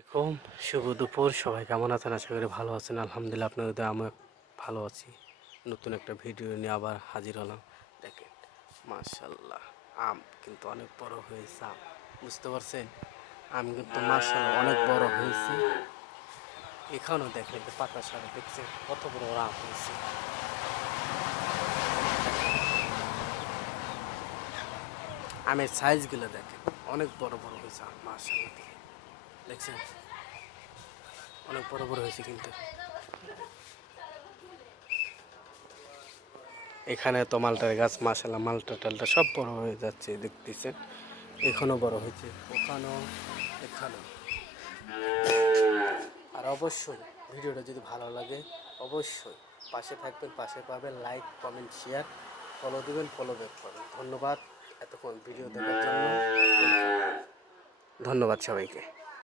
এরকম শুভ দুপুর, সবাই কেমন আছেন? আশা করি ভালো আছেন। আলহামদুলিল্লাহ, আপনাদের আমি ভালো আছি। নতুন একটা ভিডিও নিয়ে আবার হাজির হলাম। দেখেন, মাশাল্লাহ, আম কিন্তু অনেক বড় হয়েছে। আম বুঝতে পারছেন, আম কিন্তু মাশাল্লাহ অনেক বড় হয়েছে। এখানেও দেখেন, একটা পাতা সারা দেখছেন কত বড় বড় আম হয়েছে। আমের সাইজগুলো দেখেন, অনেক বড় বড় হয়েছে আম। মাশাল্লাহ, দেখছেন অনেক বড় বড় হয়েছে কিন্তু। এখানে তো মালটার গাছ, মাশাল্লাহ মালটা টালটা সব বড় হয়ে যাচ্ছে দেখতেছেন। এখানেও বড় হয়েছে, ওখানেও, এখানেও। আর অবশ্যই ভিডিওটা যদি ভালো লাগে অবশ্যই পাশে থাকবেন, পাশে পাবেন, লাইক কমেন্ট শেয়ার, ফলো দেবেন, ফলো ব্যাক করবেন। ধন্যবাদ এতক্ষণ ভিডিও দেখার জন্য। ধন্যবাদ সবাইকে।